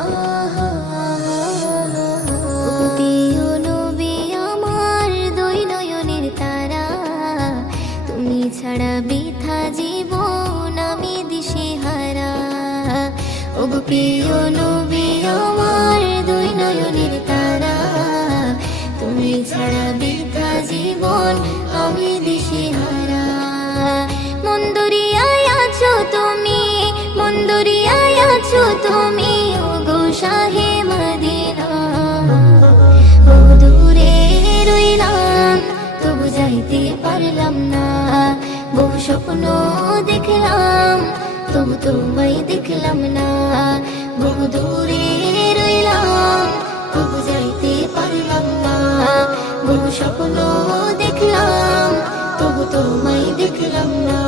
আহা প্রিয় নবী আমার দুই নয়নের তারা, তুমি ছাড়া বৃথা জীবন আমি দিশেহারা। ওগো প্রিয় নবী আমার দুই নয়নের তারা, তুমি ছাড়া বৃথা জীবন আমি দিশেহারা। মন্দরিয়ায় আছো তুমি, মন্দরিয়ায় আছো তুমি, ওগো শাহে মদিনা। বহু দূরে রইলাম তবু যাইতে পারলাম না, বহু স্বপ্ন দেখলাম তবু তোমায় দেখলাম না। বহু দূরে রইলাম তবু যাইতে পারলাম না, বহু স্বপ্ন দেখলাম তবু তোমায় দেখলাম না।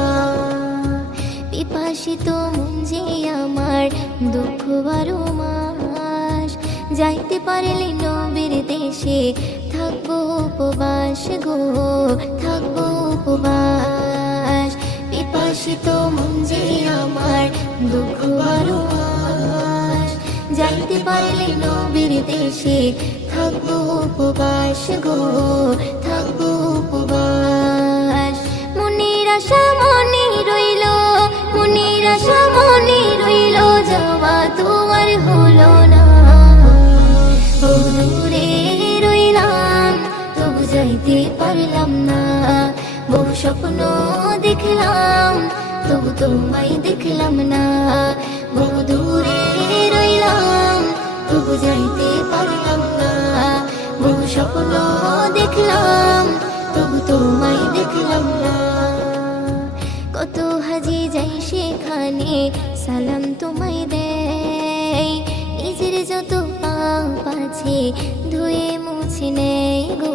পিপাসিত মন যে আমার দুঃখ বারো মাস, যাইতে পারলে নবীর দেশে থাকবো উপবাস গো, থাকবো উপবাস। পিপাসিত মন যে আমার দুঃখ বারো মাস, যাইতে পারলে নবীর দেশে থাকবো উপবাস গো, থাকবো উপবাস। মনের আশা মনে রইল, মনের আশা মনে রইল, যাওয়া তো আর হলো না। বহু দূরে রইলাম তবু যাইতে পারলাম না, বহু স্বপ্ন দেখলাম তবু তোমায় দেখলাম না। বহু দূরে রইলাম তবু যাইতে পারলাম না, বহু স্বপ্ন দেখলাম তবু তোমায় দেখলাম না। কত হাজি যাই সেখানে সালাম তোমায় দেয়, নিজের যত পাপ আছে ধুয়ে মুছে নেয় গো,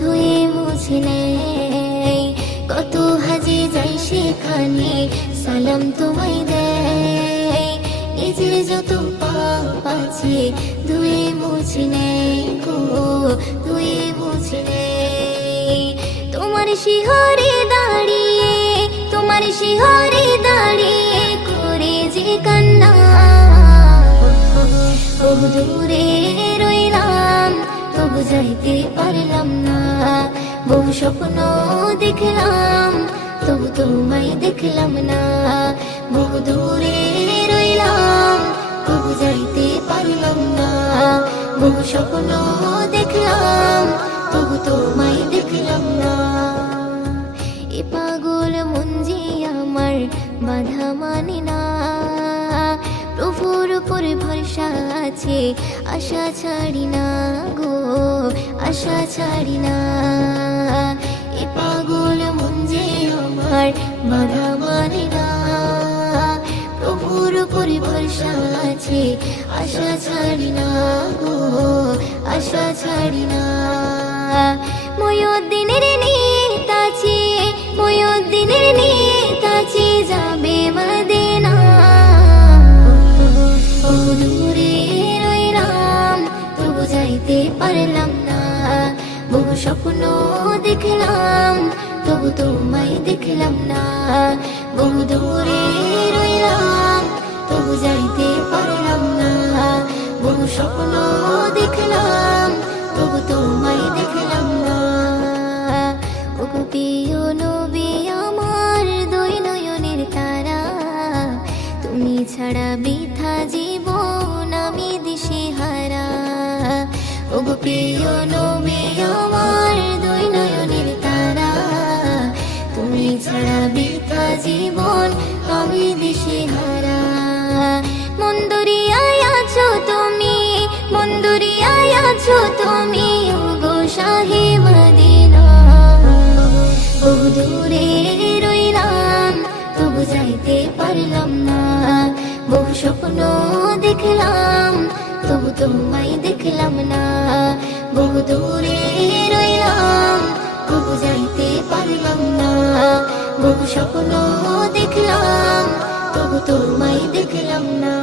ধুয়ে মুছে নেয়। কত হাজি যাই সেখানে সালাম তোমায় দেয়, নিজের যত পাপ আছে ধুয়ে মুছে নেয় গো, ধুয়ে মুছে নেয়। তোমার শিহরে দাঁড়িয়ে, তোমার শিহরে দাঁড়িয়ে করে যে কান্না। বহু দূরে রইলাম তবু যাইতে পারলাম না, বহু স্বপ্ন দেখলাম তবু তোমায় দেখলাম না। বহু দূরে রইলাম তবু যাইতে পারলাম না, বহু স্বপ্ন দেখলাম তবু তোমায় দেখলাম না। এ পাগল মন যে আমার বাধা মানে না, প্রভুর উপরে ভরসা আছে আশা ছাড়ি না গো, আশা ছাড়ি না। এ পাগল মন যে আমার বাধা মানে না, প্রভুর উপরে ভরসা আছে আশা ছাড়ি না গো, আশা ছাড়ি না। ময়ুদ্দিনের নিয়ত আছে, ময়ুদ্দিনের নিয়ত আছে যাবে মদিনা। বহু দূরে রইলাম তবু যাইতে পারলাম না, বহু স্বপ্ন দেখলাম তবু তোমায় দেখলাম না। বহু দূরে রইলাম তবু যাইতে পারলাম না, বহু স্বপ্ন দেখলাম তবু তোমায় দেখলাম না। ওগো প্রিয় নবী আমার দুই নয়নের তারা, তুমি ছাড়া বৃথা জীবন আমি দিশেহারা। ওগো প্রিয় নবী আমার দুই নয়নের তারা, তুমি ছাড়া বৃথা জীবন আমি দিশেহারা। মন্দরিয়ায় আছো তুমি, মন্দরিয়ায় আছো তুমি, ওগো শাহে মদিনা। বহু দূরে রইলাম তবু যাইতে পারলাম না, বহু স্বপ্ন দেখলাম তবু তোমায় দেখলাম না। বহু দূরে রইলাম তবু যাইতে পারলাম না, বহু স্বপ্ন দেখলাম তবু তোমায় দেখলাম না।